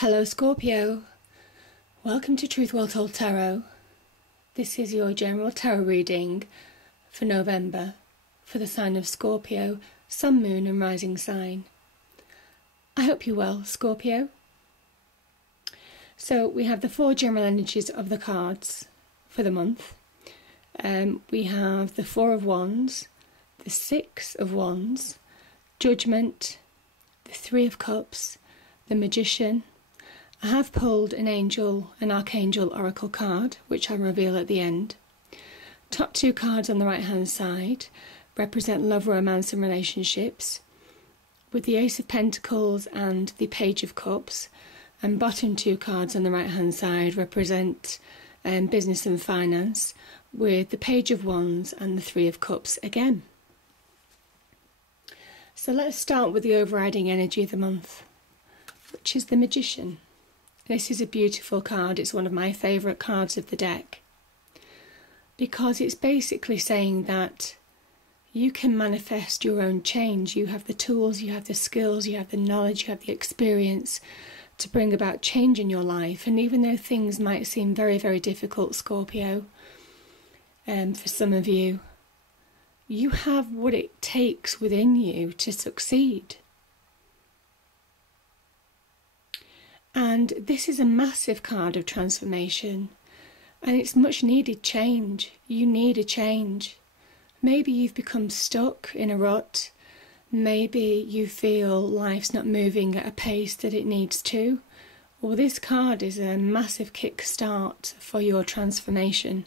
Hello Scorpio, welcome to Truth Well Told Tarot. This is your general tarot reading for November for the sign of Scorpio, Sun, Moon and Rising sign. I hope you're well, Scorpio. So we have the four general energies of the cards for the month. We have the Four of Wands, the Six of Wands, Judgment, the Three of Cups, the Magician. I have pulled an Archangel Oracle card, which I'll reveal at the end. Top two cards on the right hand side represent love, romance and relationships, with the Ace of Pentacles and the Page of Cups, and bottom two cards on the right hand side represent business and finance, with the Page of Wands and the Three of Cups again. So let's start with the overriding energy of the month, which is the Magician. This is a beautiful card. It's one of my favourite cards of the deck because it's basically saying that you can manifest your own change. You have the tools, you have the skills, you have the knowledge, you have the experience to bring about change in your life. And even though things might seem very, very difficult, Scorpio, for some of you, you have what it takes within you to succeed. And this is a massive card of transformation, and it's much needed change. You need a change. Maybe you've become stuck in a rut. Maybe you feel life's not moving at a pace that it needs to. Well, this card is a massive kickstart for your transformation.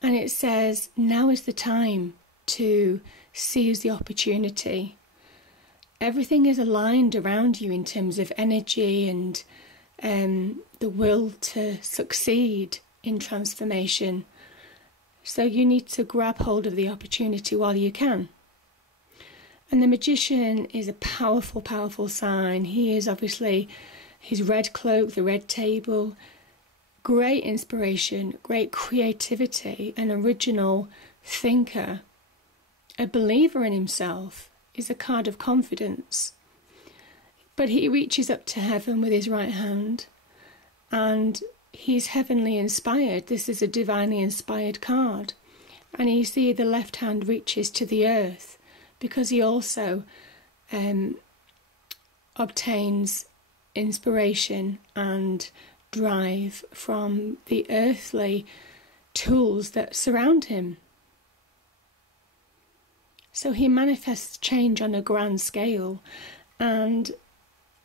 And it says, now is the time to seize the opportunity. Everything is aligned around you in terms of energy and the will to succeed in transformation. So you need to grab hold of the opportunity while you can. And the Magician is a powerful, powerful sign. He is obviously his red cloak, the red table, great inspiration, great creativity, an original thinker, a believer in himself. Is a card of confidence, but he reaches up to heaven with his right hand and he's heavenly inspired. This is a divinely inspired card, and you see the left hand reaches to the earth because he also obtains inspiration and drive from the earthly tools that surround him. So he manifests change on a grand scale, and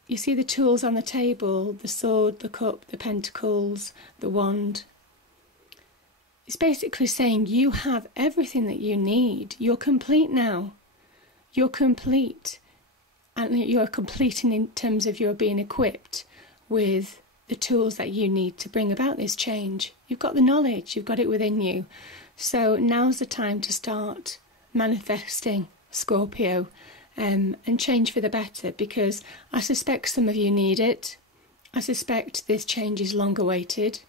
you see the tools on the table, the sword, the cup, the pentacles, the wand. It's basically saying you have everything that you need. You're complete now. You're complete. And you're complete in terms of your being equipped with the tools that you need to bring about this change. You've got the knowledge, you've got it within you. So now's the time to start manifesting, Scorpio, and change for the better, because I suspect some of you need it. I suspect this change is long awaited.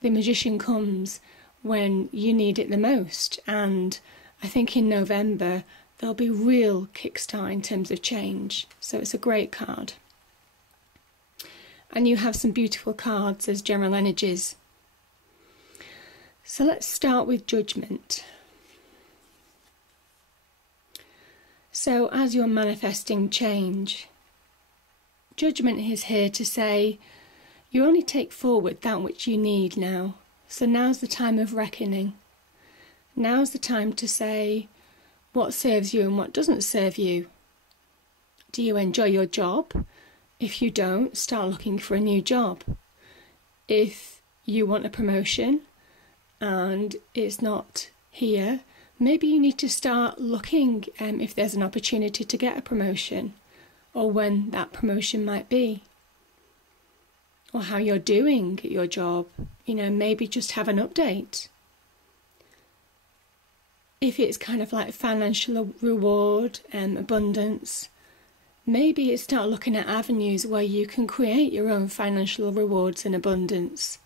The Magician comes when you need it the most, and I think in November there'll be real kickstart in terms of change. So it's a great card. And you have some beautiful cards as general energies. So let's start with Judgment. So as you're manifesting change, Judgment is here to say you only take forward that which you need now. So now's the time of reckoning. Now's the time to say what serves you and what doesn't serve you. Do you enjoy your job? If you don't, start looking for a new job. If you want a promotion and it's not here, maybe you need to start looking if there's an opportunity to get a promotion, or when that promotion might be, or how you're doing at your job. You know, maybe just have an update. If it's kind of like financial reward and abundance, maybe it's start looking at avenues where you can create your own financial rewards and abundance.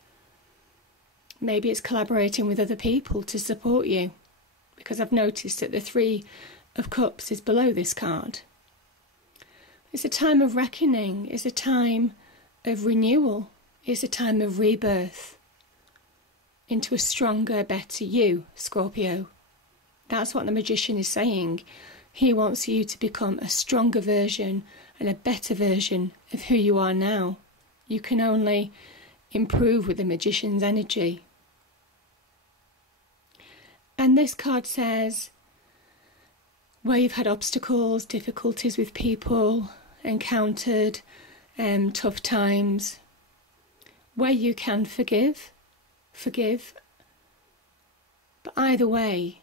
Maybe it's collaborating with other people to support you, because I've noticed that the Three of Cups is below this card. It's a time of reckoning. It's a time of renewal. It's a time of rebirth into a stronger, better you, Scorpio. That's what the Magician is saying. He wants you to become a stronger version and a better version of who you are now. You can only improve with the Magician's energy. And this card says, where you've had obstacles, difficulties with people, encountered tough times, where you can forgive. But either way,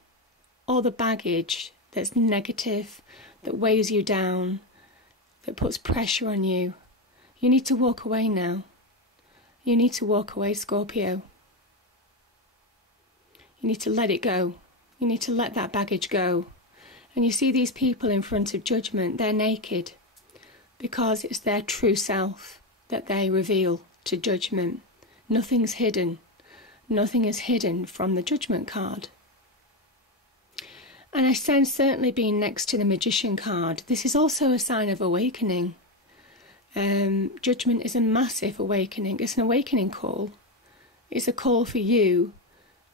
all the baggage that's negative, that weighs you down, that puts pressure on you, you need to walk away now. You need to walk away, Scorpio. You need to let it go. You need to let that baggage go. And you see these people in front of judgment, they're naked because it's their true self that they reveal to judgment. Nothing's hidden. Nothing is hidden from the Judgment card. And I sense, certainly being next to the Magician card, this is also a sign of awakening. Judgment is a massive awakening. It's an awakening call. It's a call for you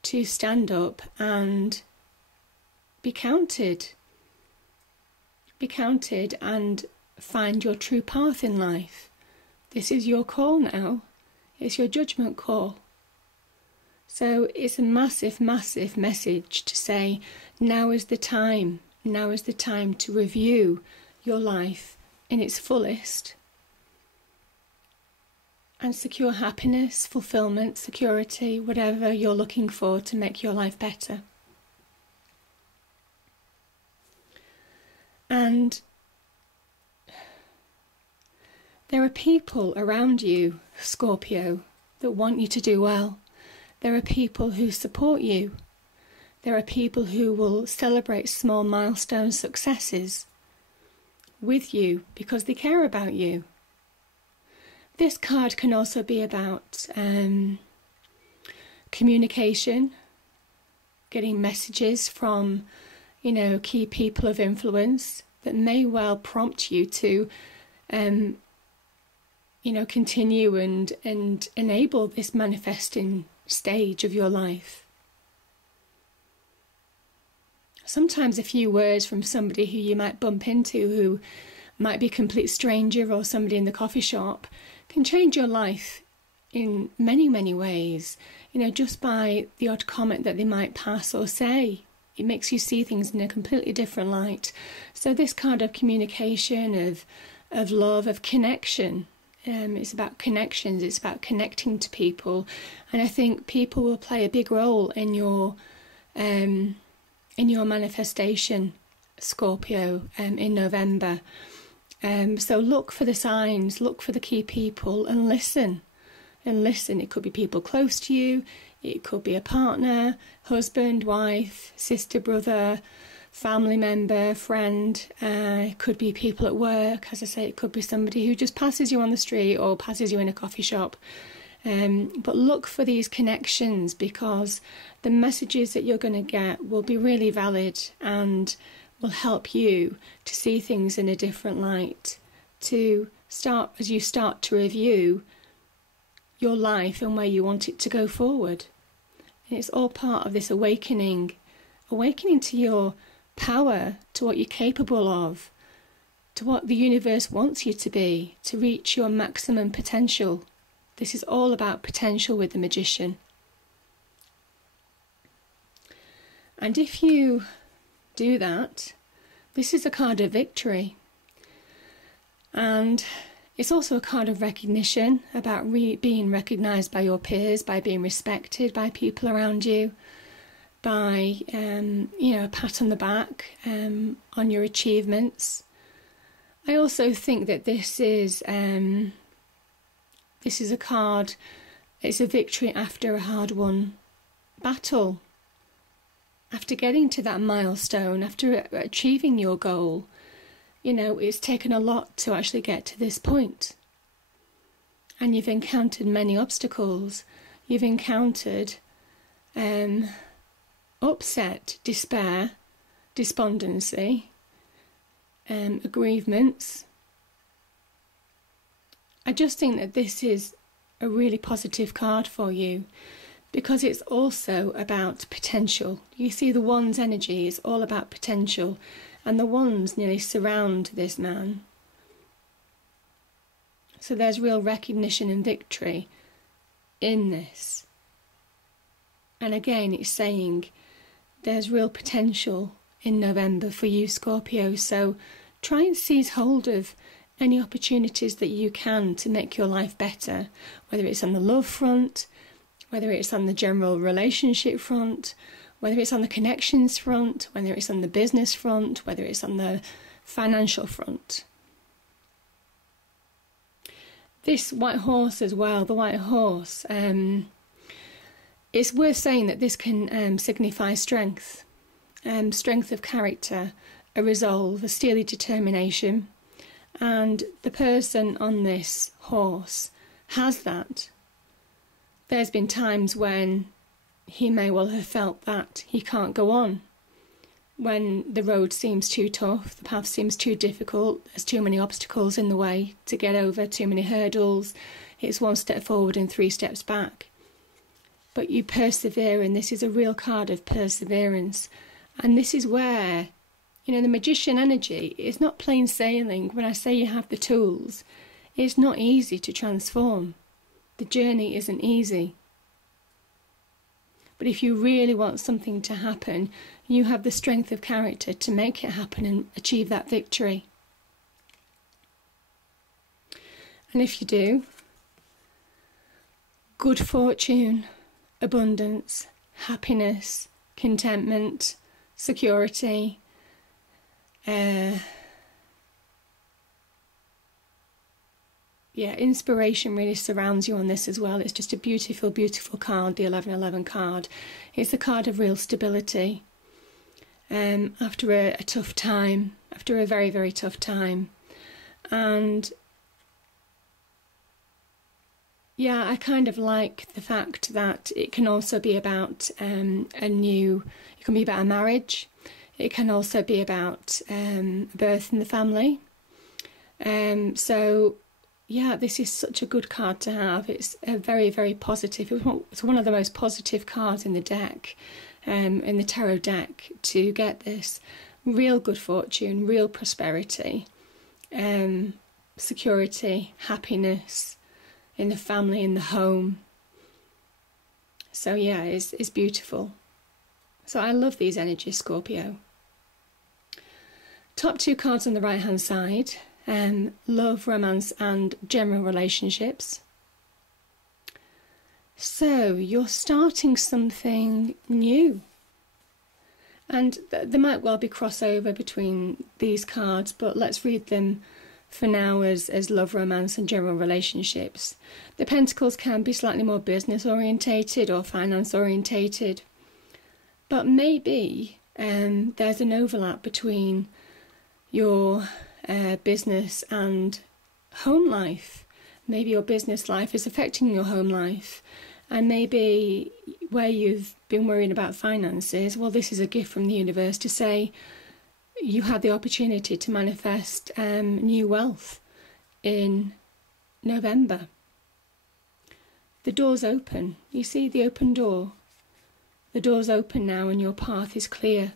to stand up and be counted. Be counted and find your true path in life. This is your call now. It's your judgment call. So it's a massive, massive message to say, now is the time. Now is the time to review your life in its fullest and secure happiness, fulfillment, security, whatever you're looking for to make your life better. And there are people around you, Scorpio, that want you to do well. There are people who support you. There are people who will celebrate small milestone successes with you because they care about you. This card can also be about communication, getting messages from, key people of influence that may well prompt you to, continue and enable this manifesting stage of your life. Sometimes a few words from somebody who you might bump into, who might be a complete stranger or somebody in the coffee shop, can change your life in many, many ways. Just by the odd comment that they might pass or say, it makes you see things in a completely different light. So this kind of communication, of love, of connection, it's about connections, it's about connecting to people. And I think people will play a big role in your manifestation, Scorpio, in November. So look for the signs, look for the key people and listen. It could be people close to you, it could be a partner, husband, wife, sister, brother, family member, friend. It could be people at work. As I say, it could be somebody who just passes you on the street or passes you in a coffee shop. But look for these connections, because the messages that you're going to get will be really valid and will help you to see things in a different light, as you start to review your life and where you want it to go forward. And it's all part of this awakening to your power, to what you're capable of, to what the universe wants you to be, to reach your maximum potential. This is all about potential with the Magician. And if you do that, this is a card of victory. And it's also a card of recognition, about being recognised by your peers, by being respected by people around you, by a pat on the back on your achievements. I also think that this is a card. It's a victory after a hard-won battle, after getting to that milestone, after achieving your goal. It's taken a lot to actually get to this point. And you've encountered many obstacles. You've encountered upset, despair, despondency, aggrievements, I just think that this is a really positive card for you, because it's also about potential. You see, the Wands energy is all about potential, and the Wands nearly surround this man. So there's real recognition and victory in this. And again, it's saying there's real potential in November for you, Scorpio. So try and seize hold of any opportunities that you can to make your life better, whether it's on the love front, whether it's on the general relationship front, whether it's on the connections front, whether it's on the business front, whether it's on the financial front. This white horse as well, the white horse, it's worth saying that this can signify strength, strength of character, a resolve, a steely determination. And the person on this horse has that. There's been times when he may well have felt that he can't go on, when the road seems too tough, the path seems too difficult, there's too many obstacles in the way to get over, too many hurdles, it's one step forward and 3 steps back. But you persevere, and this is a real card of perseverance. And this is where, you know, the magician energy is not plain sailing. When I say you have the tools, it's not easy to transform. The journey isn't easy. But if you really want something to happen, you have the strength of character to make it happen and achieve that victory. And if you do, good fortune, abundance, happiness, contentment, security, inspiration really surrounds you on this as well. It's just a beautiful, beautiful card, the 1111 card. It's a card of real stability. After a tough time, after a very, very tough time. And yeah, I kind of like the fact that it can also be about it can be about a marriage. It can also be about birth in the family. So yeah, this is such a good card to have. It's a very, very positive. It's one of the most positive cards in the deck, in the tarot deck, to get this real good fortune, real prosperity, security, happiness in the family, in the home. So yeah, it's beautiful. So I love these energies, Scorpio. Top 2 cards on the right hand side. Love, romance and general relationships. So you're starting something new, and there might well be crossover between these cards, but let's read them for now as love, romance and general relationships. The Pentacles can be slightly more business orientated or finance orientated, but maybe there's an overlap between your business and home life. Maybe your business life is affecting your home life, and maybe where you've been worrying about finances, well, this is a gift from the universe to say you have the opportunity to manifest new wealth in November. The door's open. You see the open door? The door's open now and your path is clear.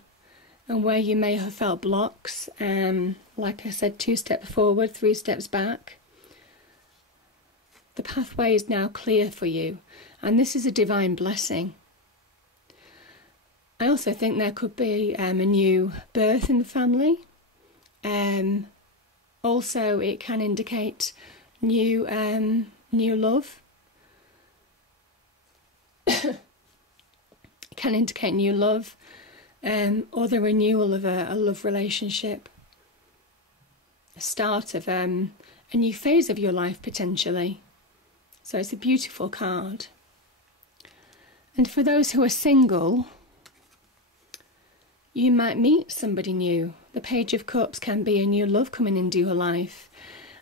And where you may have felt blocks, like I said, 2 steps forward, 3 steps back, the pathway is now clear for you, and this is a divine blessing. I also think there could be a new birth in the family. Also, it can indicate new love. It can indicate new love. Or the renewal of a love relationship, a start of a new phase of your life potentially. So it's a beautiful card. And for those who are single, you might meet somebody new. The Page of Cups can be a new love coming into your life.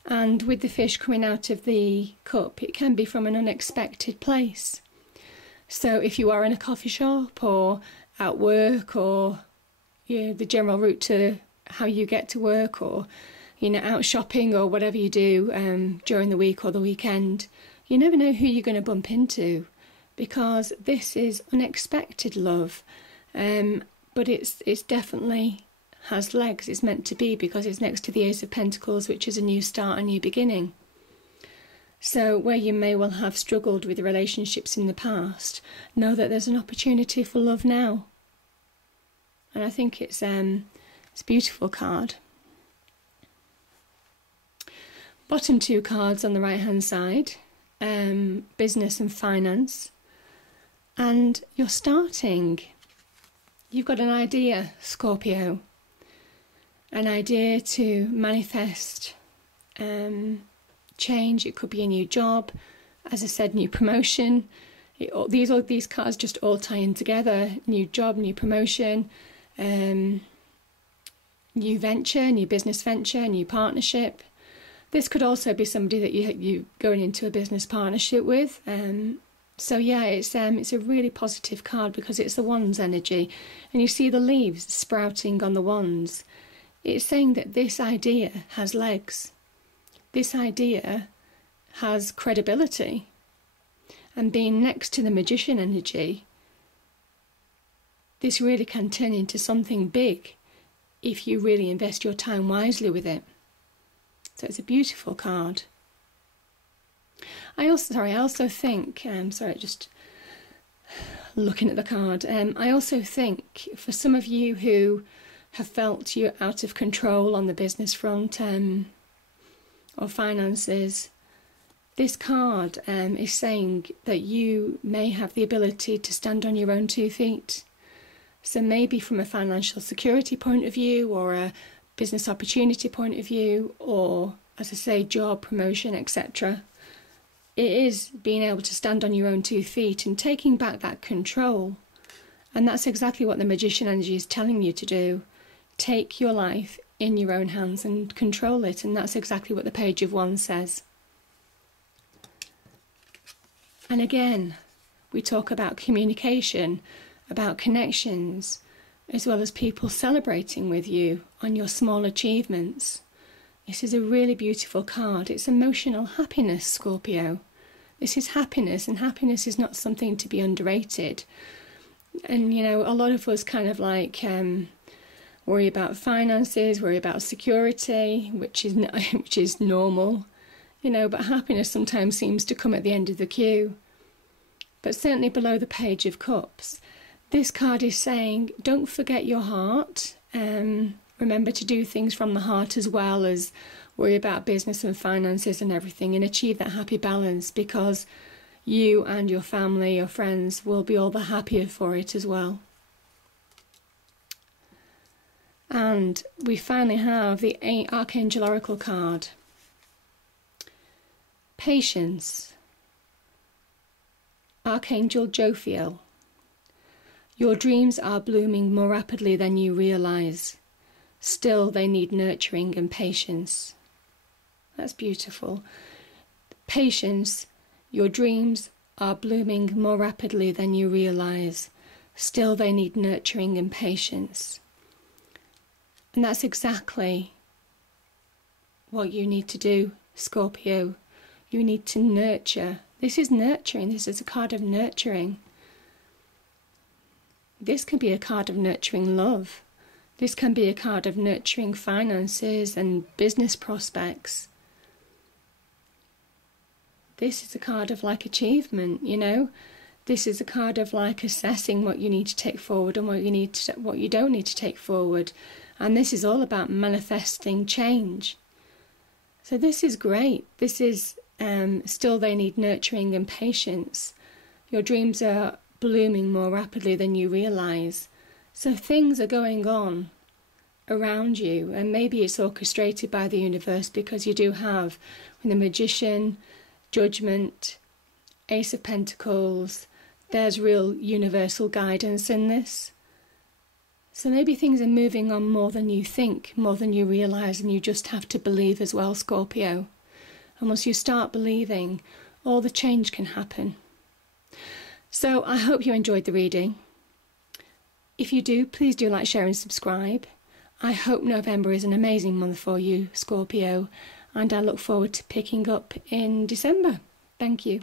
And with the fish coming out of the cup, it can be from an unexpected place. So if you are in a coffee shop or at work, or the general route to how you get to work, or out shopping or whatever you do during the week or the weekend, you never know who you're going to bump into, because this is unexpected love. But it's definitely has legs. It's meant to be, because it's next to the Ace of Pentacles, which is a new start, a new beginning. So where you may well have struggled with relationships in the past, know that there's an opportunity for love now. And I think it's a beautiful card. Bottom two cards on the right hand side, business and finance. And you're starting. You've got an idea, Scorpio. An idea to manifest change. It could be a new job, as I said, new promotion. These cards just all tie in together. New job, new promotion, new venture, new business venture, new partnership. This could also be somebody that you going into a business partnership with. So yeah, it's a really positive card, because it's the Wands energy, and you see the leaves sprouting on the Wands. It's saying that this idea has legs. This idea has credibility. And being next to the Magician energy, this really can turn into something big if you really invest your time wisely with it. So it's a beautiful card. I also think, just looking at the card, I also think for some of you who have felt you're out of control on the business front or finances, this card is saying that you may have the ability to stand on your own 2 feet. So maybe from a financial security point of view, or a business opportunity point of view, or, as I say, job, promotion, etc. It is being able to stand on your own 2 feet and taking back that control. And that's exactly what the Magician energy is telling you to do. Take your life in your own hands and control it. And that's exactly what the Page of Wands says. And again, we talk about communication, about connections, as well as people celebrating with you on your small achievements. This is a really beautiful card. It's emotional happiness, Scorpio. This is happiness, and happiness is not something to be underrated. And, a lot of us kind of like worry about finances, worry about security, which is normal, but happiness sometimes seems to come at the end of the queue. But certainly below the Page of Cups, this card is saying, don't forget your heart. Remember to do things from the heart, as well as worry about business and finances and everything, and achieve that happy balance, because you and your family, your friends, will be all the happier for it as well. And we finally have the Archangel Oracle card. Patience. Archangel Jophiel. Your dreams are blooming more rapidly than you realise. Still, they need nurturing and patience. That's beautiful. Patience. Your dreams are blooming more rapidly than you realise. Still, they need nurturing and patience. And that's exactly what you need to do, Scorpio. You need to nurture. This is nurturing. This is a card of nurturing. This can be a card of nurturing love. This can be a card of nurturing finances and business prospects. This is a card of like achievement, This is a card of like assessing what you need to take forward and what you don't need to take forward. And this is all about manifesting change. So this is great. This is still they need nurturing and patience. Your dreams are blooming more rapidly than you realise. So things are going on around you, and maybe it's orchestrated by the universe, because you do have the Magician, Judgment, Ace of Pentacles. There's real universal guidance in this. So maybe things are moving on more than you think, more than you realise, and you just have to believe as well, Scorpio. And once you start believing, all the change can happen. So I hope you enjoyed the reading. If you do, please do like, share and subscribe. I hope November is an amazing month for you, Scorpio, and I look forward to picking up in December. Thank you.